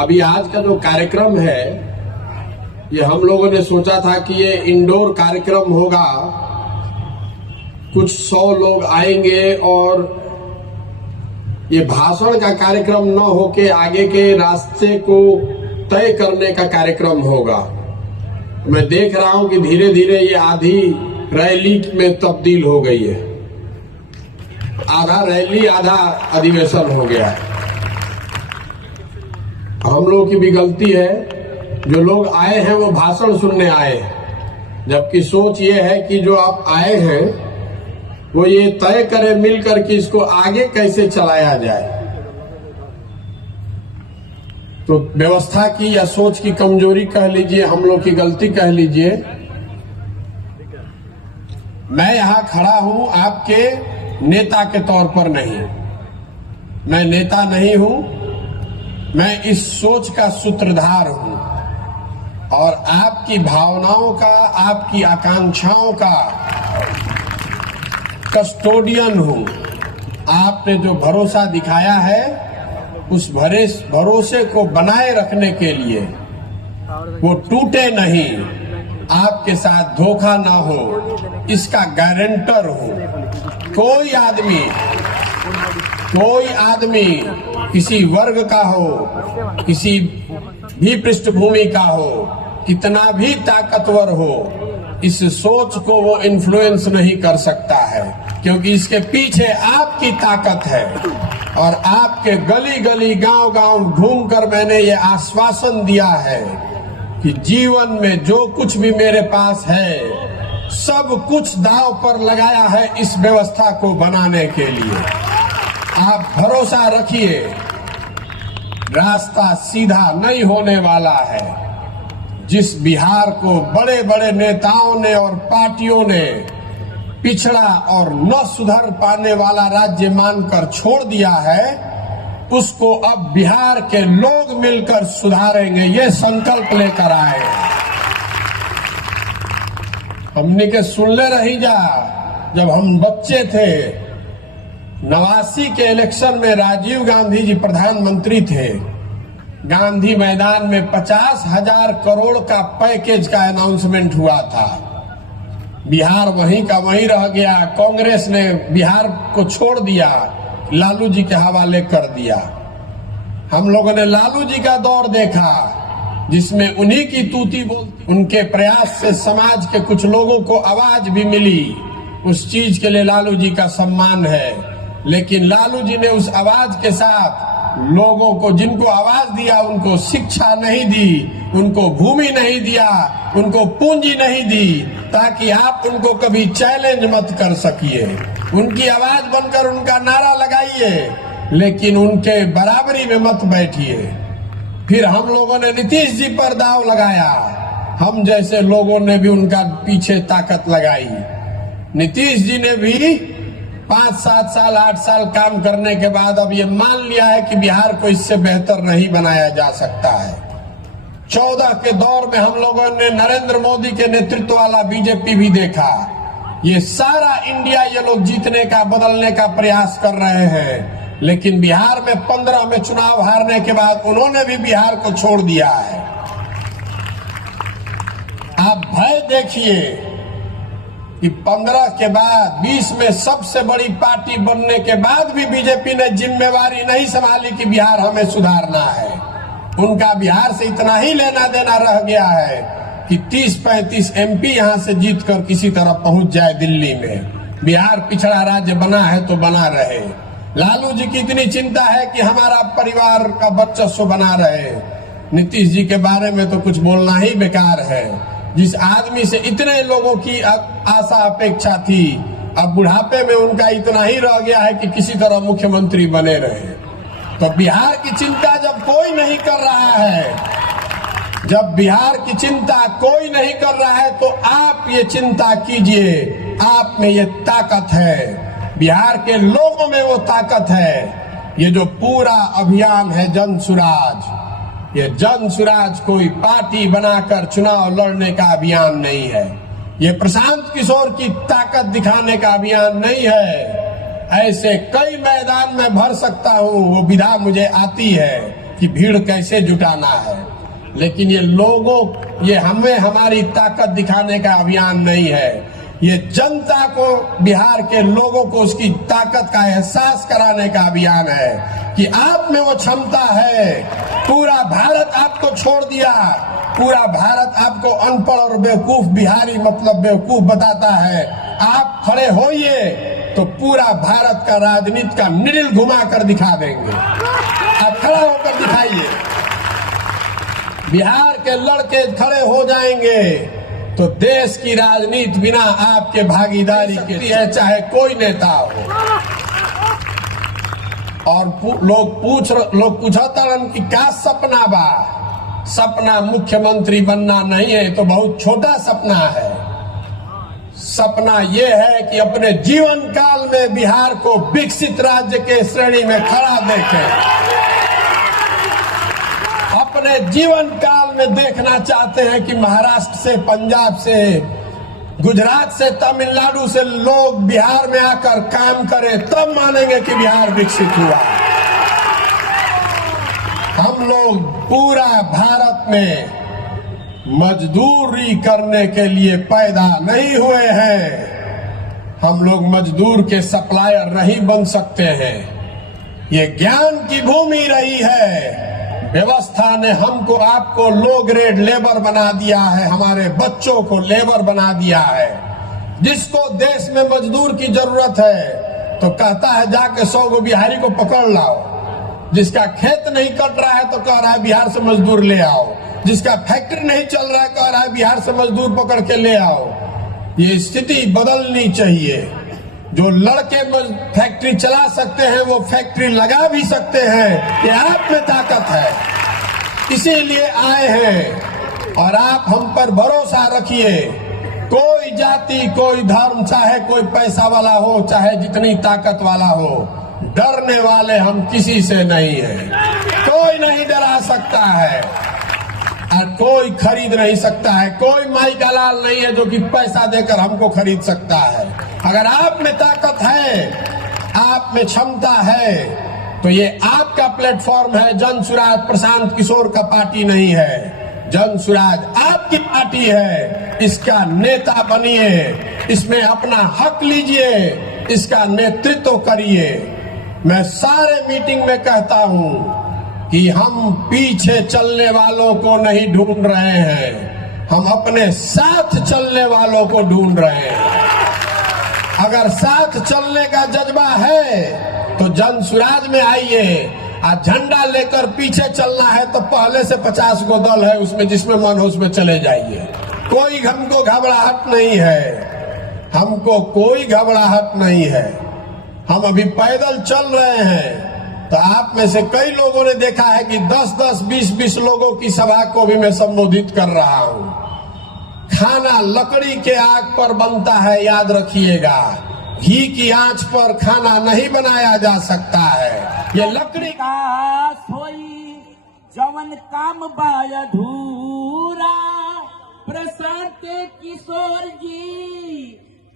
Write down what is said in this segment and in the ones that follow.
अभी आज का जो कार्यक्रम है, ये हम लोगों ने सोचा था कि ये इंडोर कार्यक्रम होगा, कुछ 100 लोग आएंगे और ये भाषण का कार्यक्रम न होके आगे के रास्ते को तय करने का कार्यक्रम होगा। मैं देख रहा हूं कि धीरे धीरे ये आधी रैली में तब्दील हो गई है, आधा रैली आधा अधिवेशन हो गया है। हम लोगों की भी गलती है, जो लोग आए हैं वो भाषण सुनने आए हैं, जबकि सोच ये है कि जो आप आए हैं वो ये तय करें मिलकर कि इसको आगे कैसे चलाया जाए। तो व्यवस्था की या सोच की कमजोरी कह लीजिए, हम लोग की गलती कह लीजिए। मैं यहां खड़ा हूं आपके नेता के तौर पर नहीं, मैं नेता नहीं हूं, मैं इस सोच का सूत्रधार हूं और आपकी भावनाओं का, आपकी आकांक्षाओं का कस्टोडियन हूं। आपने जो भरोसा दिखाया है, उस भरोसे को बनाए रखने के लिए, वो टूटे नहीं, आपके साथ धोखा ना हो, इसका गारंटर हूं। कोई आदमी किसी वर्ग का हो, किसी भी पृष्ठभूमि का हो, कितना भी ताकतवर हो, इस सोच को वो इन्फ्लुएंस नहीं कर सकता है, क्योंकि इसके पीछे आपकी ताकत है। और आपके गली गली गांव गांव घूमकर मैंने ये आश्वासन दिया है कि जीवन में जो कुछ भी मेरे पास है, सब कुछ दांव पर लगाया है इस व्यवस्था को बनाने के लिए। आप भरोसा रखिए, रास्ता सीधा नहीं होने वाला है। जिस बिहार को बड़े बड़े नेताओं ने और पार्टियों ने पिछड़ा और न सुधर पाने वाला राज्य मानकर छोड़ दिया है, उसको अब बिहार के लोग मिलकर सुधारेंगे, ये संकल्प लेकर आए। हमने के सुनले रही जा, जब हम बच्चे थे, 89 के इलेक्शन में राजीव गांधी जी प्रधानमंत्री थे। गांधी मैदान में 50,000 करोड़ का पैकेज का अनाउंसमेंट हुआ था। बिहार वहीं का वहीं रह गया। कांग्रेस ने बिहार को छोड़ दिया, लालू जी के हवाले कर दिया। हम लोगों ने लालू जी का दौर देखा, जिसमें उन्हीं की तूती बोलती, उनके प्रयास से समाज के कुछ लोगों को आवाज भी मिली। उस चीज के लिए लालू जी का सम्मान है, लेकिन लालू जी ने उस आवाज के साथ लोगों को, जिनको आवाज दिया, उनको शिक्षा नहीं दी, उनको भूमि नहीं दिया, उनको पूंजी नहीं दी, ताकि आप उनको कभी चैलेंज मत कर सकिए। उनकी आवाज बनकर उनका नारा लगाइए, लेकिन उनके बराबरी में मत बैठिए। फिर हम लोगों ने नीतीश जी पर दाव लगाया, हम जैसे लोगों ने भी उनका पीछे ताकत लगाई। नीतीश जी ने भी 5, 7 साल, 8 साल काम करने के बाद अब ये मान लिया है कि बिहार को इससे बेहतर नहीं बनाया जा सकता है। 14 के दौर में हम लोगों ने नरेंद्र मोदी के नेतृत्व वाला बीजेपी भी देखा। ये सारा इंडिया ये लोग जीतने का, बदलने का प्रयास कर रहे हैं, लेकिन बिहार में 15 में चुनाव हारने के बाद उन्होंने भी बिहार को छोड़ दिया है। आप भय देखिए कि 15 के बाद 20 में सबसे बड़ी पार्टी बनने के बाद भी बीजेपी ने जिम्मेवारी नहीं संभाली कि बिहार हमें सुधारना है। उनका बिहार से इतना ही लेना देना रह गया है कि 30-35 एमपी यहां से जीतकर किसी तरह पहुंच जाए दिल्ली में। बिहार पिछड़ा राज्य बना है तो बना रहे। लालू जी की इतनी चिंता है कि हमारा परिवार का वर्चस्व बना रहे। नीतीश जी के बारे में तो कुछ बोलना ही बेकार है। जिस आदमी से इतने लोगों की आशा अपेक्षा थी, अब बुढ़ापे में उनका इतना ही रह गया है कि किसी तरह मुख्यमंत्री बने रहे। तो बिहार की चिंता जब कोई नहीं कर रहा है, जब बिहार की चिंता कोई नहीं कर रहा है, तो आप ये चिंता कीजिए। आप में ये ताकत है, बिहार के लोगों में वो ताकत है। ये जो पूरा अभियान है जन सुराज, ये जन सुराज कोई पार्टी बनाकर चुनाव लड़ने का अभियान नहीं है। ये प्रशांत किशोर की ताकत दिखाने का अभियान नहीं है। ऐसे कई मैदान में भर सकता हूं, वो विधा मुझे आती है। कि भीड़ कैसे जुटाना है, लेकिन ये हमें हमारी ताकत दिखाने का अभियान नहीं है। ये जनता को, बिहार के लोगों को उसकी ताकत का एहसास कराने का अभियान है कि आप में वो क्षमता है। पूरा भारत आपको छोड़ दिया, पूरा भारत आपको अनपढ़ और बेवकूफ बिहारी मतलब बेवकूफ बताता है। आप खड़े होइए तो पूरा भारत का राजनीति का निडिल घुमा कर दिखा देंगे। आप खड़ा होकर दिखाइए, बिहार के लड़के खड़े हो जाएंगे तो देश की राजनीति बिना आपके भागीदारी के है, चाहे कोई नेता हो। और लोग पूछता कि क्या सपना बा? सपना मुख्यमंत्री बनना नहीं है, तो बहुत छोटा सपना है। सपना यह है कि अपने जीवन काल में बिहार को विकसित राज्य के श्रेणी में खड़ा देखें। अपने जीवन काल में देखना चाहते हैं कि महाराष्ट्र से, पंजाब से, गुजरात से, तमिलनाडु से लोग बिहार में आकर काम करें, तब मानेंगे कि बिहार विकसित हुआ। हम लोग पूरा भारत में मजदूरी करने के लिए पैदा नहीं हुए हैं। हम लोग मजदूर के सप्लायर नहीं बन सकते हैं। ये ज्ञान की भूमि रही है। व्यवस्था ने हमको, आपको लो ग्रेड लेबर बना दिया है, हमारे बच्चों को लेबर बना दिया है। जिसको देश में मजदूर की जरूरत है तो कहता है जाके 100 गो बिहारी को पकड़ लाओ। जिसका खेत नहीं कट रहा है तो कह रहा है बिहार से मजदूर ले आओ। जिसका फैक्ट्री नहीं चल रहा है कह रहा है बिहार से मजदूर पकड़ के ले आओ। ये स्थिति बदलनी चाहिए। जो लड़के फैक्ट्री चला सकते हैं वो फैक्ट्री लगा भी सकते हैं। ये आप में ताकत है, इसीलिए आए हैं। और आप हम पर भरोसा रखिए। कोई जाति, कोई धर्म, चाहे कोई पैसा वाला हो, चाहे जितनी ताकत वाला हो, डरने वाले हम किसी से नहीं हैं। कोई नहीं डरा सकता है और कोई खरीद नहीं सकता है। कोई माई का लाल नहीं है जो कि पैसा देकर हमको खरीद सकता है। अगर आप में ताकत है, आप में क्षमता है, तो ये आपका प्लेटफॉर्म है। जन सुराज प्रशांत किशोर का पार्टी नहीं है। जन सुराज आपकी पार्टी है। इसका नेता बनिए, इसमें अपना हक लीजिए, इसका नेतृत्व करिए। मैं सारे मीटिंग में कहता हूं कि हम पीछे चलने वालों को नहीं ढूंढ रहे हैं, हम अपने साथ चलने वालों को ढूंढ रहे हैं। अगर साथ चलने का जज्बा है तो जन सुराज में आइए। आज झंडा लेकर पीछे चलना है तो पहले से 50 गो दल है उसमें, जिसमें मन हो उसमें चले जाइए। कोई हमको घबराहट नहीं है, हमको कोई घबराहट नहीं है। हम अभी पैदल चल रहे हैं तो आप में से कई लोगों ने देखा है कि 10-10, 20-20 लोगों की सभा को भी मैं संबोधित कर रहा हूं। खाना लकड़ी के आग पर बनता है, याद रखिएगा। घी की आंच पर खाना नहीं बनाया जा सकता है। ये लकड़ी का सोई जवन काम बाय अधूरा, प्रशांत किशोर जी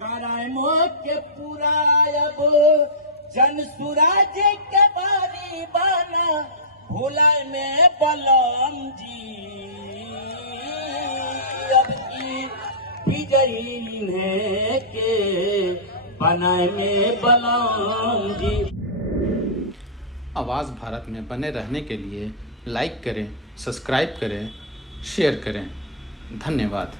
कराय मोह के पूरा। अब जन सुराज के बारी बना भोलाय में बलम जी। अब की बिजली के बनाए में बलम जी। आवाज़ भारत में बने रहने के लिए लाइक करें, सब्सक्राइब करें, शेयर करें। धन्यवाद।